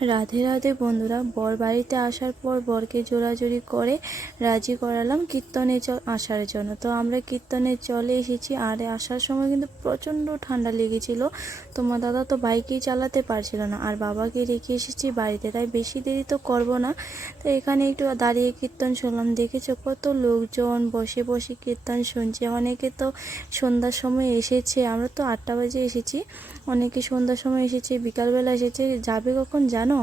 রাধে রাধে বন্ধুরা, বর বাড়িতে আসার পর বরকে জোরাজুরি করে রাজি করালাম কীর্তনে আসার জন্য। তো আমরা কীর্তনে চলে এসেছি, আর আসার সময় কিন্তু প্রচণ্ড ঠান্ডা লেগেছিল। তোমার দাদা তো বাইকেই চালাতে পারছিল না, আর বাবাকে রেখে এসেছি বাড়িতে, তাই বেশি দেরি তো করব না। তো এখানে একটু দাঁড়িয়ে কীর্তন শুনলাম, দেখেছ কত লোকজন বসে বসে কীর্তন শুনছে। অনেকে তো সন্ধ্যার সময় এসেছে, আমরা তো আটটা বাজে এসেছি। অনেকে সন্ধ্যার সময় এসেছে, বিকালবেলা এসেছে, যাবে কখন জানো?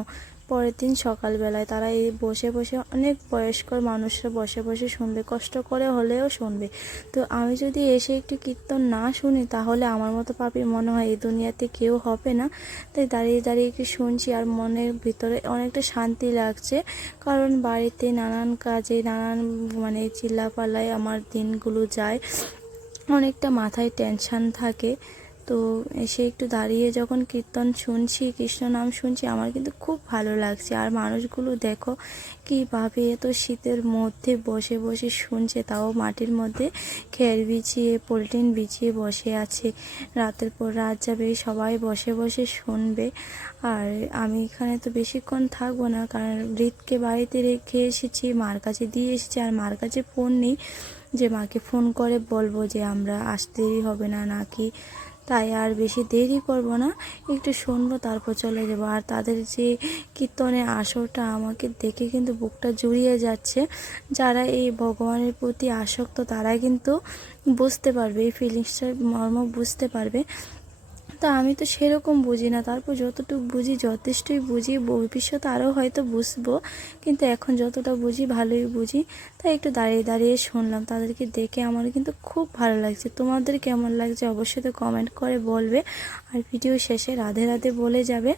পরের দিন সকালবেলায় তারা এই বসে বসে অনেক বয়স্ক মানুষরা বসে বসে শুনবে। কষ্ট করে হলেও শুনবে। তো আমি যদি এসে একটু কীর্তন না শুনি, তাহলে আমার মতো পাপি মনে হয় এই দুনিয়াতে কেউ হবে না। তাই দাঁড়িয়ে দাঁড়িয়ে একটু শুনছি আর মনের ভিতরে অনেকটা শান্তি লাগছে। কারণ বাড়িতে নানান কাজে, নানান মানে চিল্লাপাল্লায় আমার দিনগুলো যায়। অনেকটা মাথায় টেনশান থাকে। তো এসে একটু দাঁড়িয়ে যখন কীর্তন শুনছি, কৃষ্ণ নাম শুনছি, আমার কিন্তু খুব ভালো লাগছে। আর মানুষগুলো দেখো কীভাবে এত শীতের মধ্যে বসে বসে শুনছে, তাও মাটির মধ্যে খের বিছিয়ে পোলট্রিন বিছিয়ে বসে আছে। রাতের পর রাত যাবে, সবাই বসে বসে শুনবে। আর আমি এখানে তো বেশিক্ষণ থাকব না, কারণ রিতকে বাড়িতে রেখে এসেছি, মার কাছে দিয়ে এসেছি, আর মার কাছে ফোন নেই যে মাকে ফোন করে বলব যে আমরা আসতেই হবে না নাকি। তাই আর বেশি দেরি করব না। একটু শুনব, তারপর চলে যাব। আর তাদের যে কীর্তনের আসরটা আমাকে দেখে কিন্তু বুকটা জুড়িয়ে যাচ্ছে। যারা এই ভগবানের প্রতি আসক্ত তারা কিন্তু বুঝতে পারবে, এই ফিলিংসটার মর্ম বুঝতে পারবে। তা আমি তো সেরকম বুঝি না। তারপর যতটুকু বুঝি, যথেষ্টই বুঝি, ভবিষ্যতে আরও হয়তো বুঝব। কিন্তু এখন যতটা বুঝি, ভালোই বুঝি। তাই একটু দাঁড়িয়ে দাঁড়িয়ে শুনলাম, তাদেরকে দেখে আমার কিন্তু খুব ভালো লাগছে। তোমাদের কেমন লাগছে অবশ্যই তো কমেন্ট করে বলবে। আর ভিডিও শেষে রাধে রাধে বলে যাবে।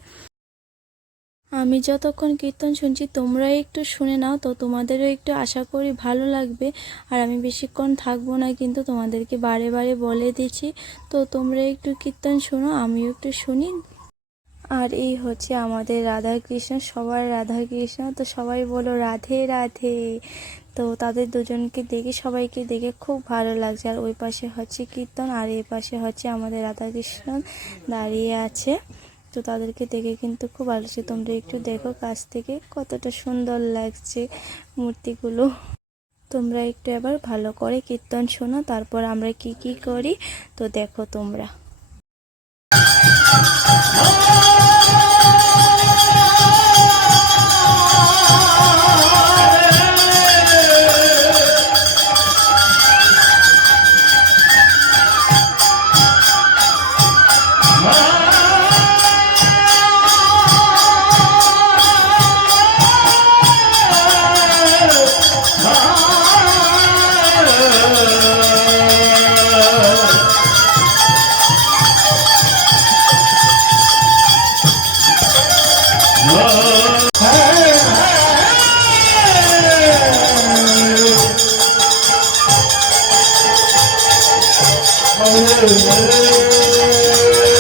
আমি যতক্ষণ কীর্তন শুনছি তোমরা একটু শুনে নাও। তো তোমাদেরও একটু আশা করি ভালো লাগবে। আর আমি বেশিক্ষণ থাকব না, কিন্তু তোমাদেরকে বারে বারে বলে দিচ্ছি। তো তোমরা একটু কীর্তন শোনো, আমিও একটু শুনি। আর এই হচ্ছে আমাদের রাধা কৃষ্ণ সবার রাধা কৃষ্ণ তো সবাই বলো, রাধে রাধে। তো তাদের দুজনকে দেখে, সবাইকে দেখে খুব ভালো লাগছে। আর ওই পাশে হচ্ছে কীর্তন, আর এই পাশে হচ্ছে আমাদের রাধাকৃষ্ণ দাঁড়িয়ে আছে। তো তাদেরকে দেখে কিন্তু খুব লাগছে তোমরা একটু দেখো কাছ থেকে কতটা সুন্দর লাগছে মূর্তিগুলো। তোমরা একটু এবার ভালো করে কীর্তন শোনো, তারপর আমরা কি কি করি, তো দেখো তোমরা। Thank you.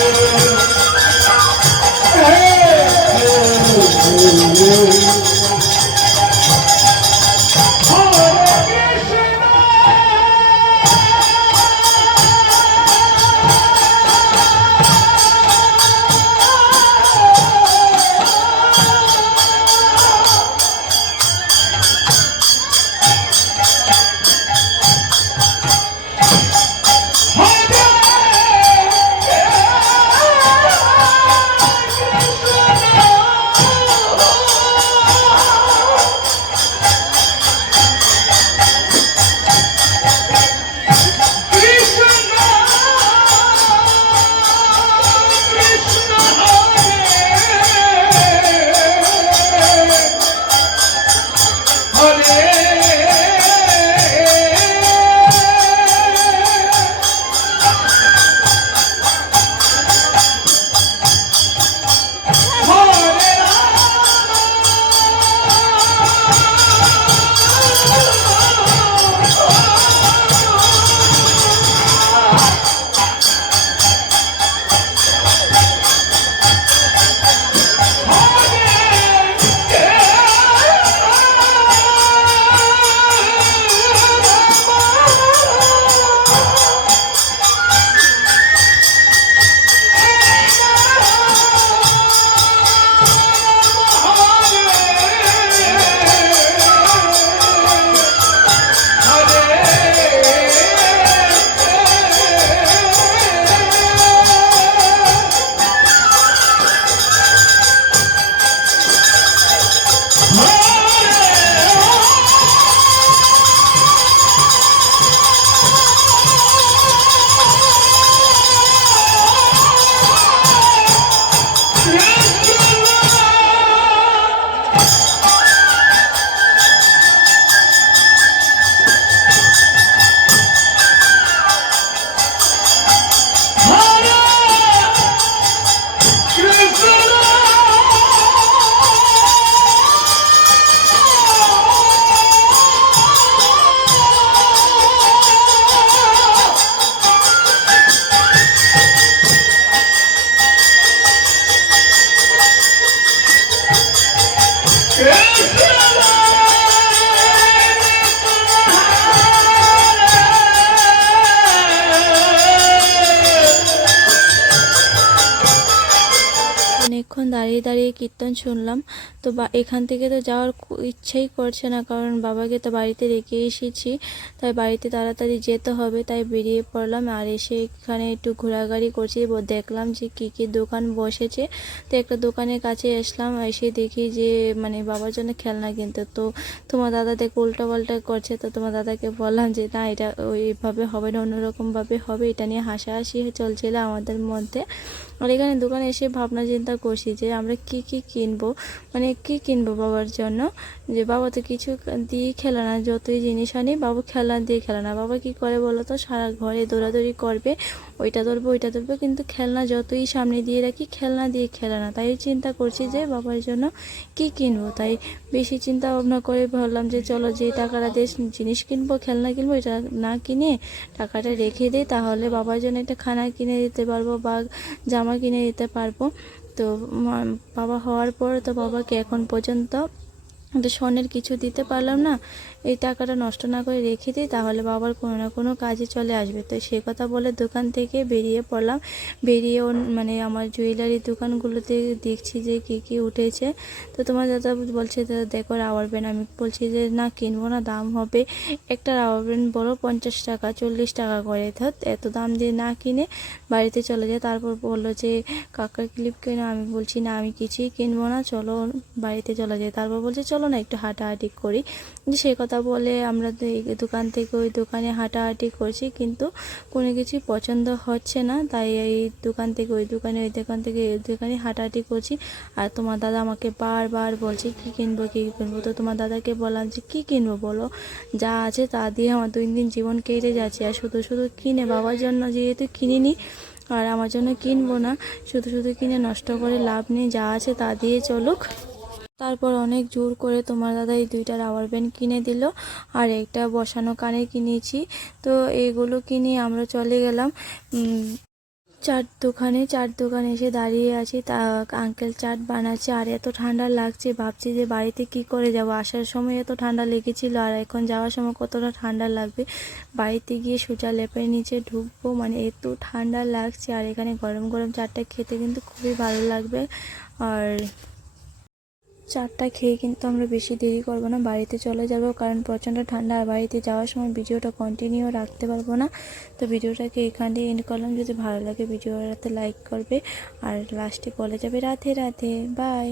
অনেকক্ষণ দাঁড়িয়ে দাঁড়িয়ে কীর্তন শুনলাম। তো এখান থেকে তো যাওয়ার ইচ্ছাই করছে না, কারণ বাবাকে তো বাড়িতে রেখে এসেছি। তাই বাড়িতে তাড়াতাড়ি যেতে হবে, তাই বেরিয়ে পড়লাম আর এসে এখানে একটু ঘোরাঘুরি করছি। দেখলাম যে কী কী দোকান বসেছে। তো একটা দোকানের কাছে আসলাম, এসে দেখি যে মানে বাবার জন্য খেলনা কিনতে। তো তোমার দাদা দেখে উল্টো পাল্টা করছে। তো তোমার দাদাকে বললাম যে, না, এটা ওইভাবে হবে না, অন্যরকমভাবে হবে। এটা নিয়ে হাসাহাসি চলছিল আমাদের মধ্যে। আর এখানে দোকানে এসে ভাবনা চিন্তা করছি যে আমরা কি কি কিনবো? মানে কি কিনবো বাবার জন্য? যে বাবা তো কিছু দিয়ে খেলে না, যতই জিনিস আনি বাবু খেলনা দিয়ে খেলে না। বাবা কি করে বলো তো? সারা ঘরে দৌড়াদৌড়ি করবে, ওইটা ধরবো ওইটা ধরবো, কিন্তু খেলনা যতই সামনে দিয়ে রাখি, খেলনা দিয়ে খেলে না। তাই চিন্তা করছি যে বাবার জন্য কি কিনবো? তাই বেশি চিন্তা ভাবনা করে ভাবলাম যে চলো যে টাকাটা দিয়ে জিনিস কিনবো, খেলনা কিনবো, এটা না কিনে টাকাটা রেখে দিই, তাহলে বাবার জন্য একটা খানা কিনে দিতে পারব বা জামা কিনে দিতে পারব। তো বাবা হওয়ার পর তো বাবাকে এখন পর্যন্ত স্বর্ণের কিছু দিতে পারলাম না। এই টাকাটা নষ্ট না করে রেখে দিই, তাহলে বাবার কোনো না কোনো কাজে চলে আসবে। তো সে কথা বলে দোকান থেকে বেরিয়ে পড়লাম। বেরিয়ে মানে আমার জুয়েলারি দোকানগুলোতে দেখছি যে কী কী উঠেছে। তো তোমার দাদা বলছে দেখো রাওয়ার ব্যান্ড আমি বলছি যে, না, কিনবো না, দাম হবে একটা রাওয়ার ব্যান্ড বড় পঞ্চাশ টাকা, চল্লিশ টাকা করে। ধর, এত দাম দিয়ে না কিনে বাড়িতে চলে যায় তারপর বলল যে কাকার ক্লিপ কেনো? আমি বলছি, না, আমি কিছুই কিনবো না, চলো বাড়িতে চলে যাই। তারপর বলছে, চলো না, একটু হাঁটাহাঁটি করি। সে কথা বলে আমরা তো এই দোকান থেকে ওই দোকানে হাঁটাহাঁটি করছি, কিন্তু কোনো কিছুই পছন্দ হচ্ছে না। তাই এই দোকান থেকে ওই দোকানে, ওই দোকান থেকে এই দোকানে হাঁটাহাঁটি করছি। আর তোমার দাদা আমাকে বারবার বলছে, কী কিনবো কী কিনবো? তো তোমার দাদাকে বললাম যে, কী কিনবো বলো? যা আছে তা দিয়ে আমার দুই দিন জীবন কেটে যাচ্ছে। আর শুধু শুধু কিনে, বাবার জন্য যেহেতু কিনিনি, আর আমার জন্য কিনবো না, শুধু শুধু কিনে নষ্ট করে লাভ নেই। যা আছে তা দিয়ে চলুক। তারপর অনেক জোর করে তোমার দাদা এই দুইটা রাবার ব্যান্ড কিনে দিল আর একটা বসানো কানে কিনেছি। তো এগুলো কিনে আমরা চলে গেলাম চাট দোকানে চাট দোকানে এসে দাঁড়িয়ে আছি। তা আঙ্কেল চাট বানাচ্ছে আর এত ঠান্ডা লাগছে, ভাবছি যে বাড়িতে কি করে যাব? আসার সময় এত ঠান্ডা লেগেছিল আর এখন যাওয়ার সময় কতটা ঠান্ডা লাগবে? বাড়িতে গিয়ে সোজা লেপের নিচে ঢুকবো মানে এত ঠান্ডা লাগছে আর এখানে গরম গরম চাটটা খেতে কিন্তু খুবই ভালো লাগবে। আর চারটা খেয়ে কিন্তু আমরা বেশি দেরি করব না, বাড়িতে চলে যাব। কারণ প্রচণ্ড ঠান্ডা, আর বাড়িতে যাওয়ার সময় ভিডিওটা কন্টিনিউ রাখতে পারব না। তো ভিডিওটাকে এখান দিয়ে এন্ড করলাম। যদি ভালো লাগে ভিডিওটাতে লাইক করবে। আর লাস্টে বলে যাবে রাধে রাধে। বাই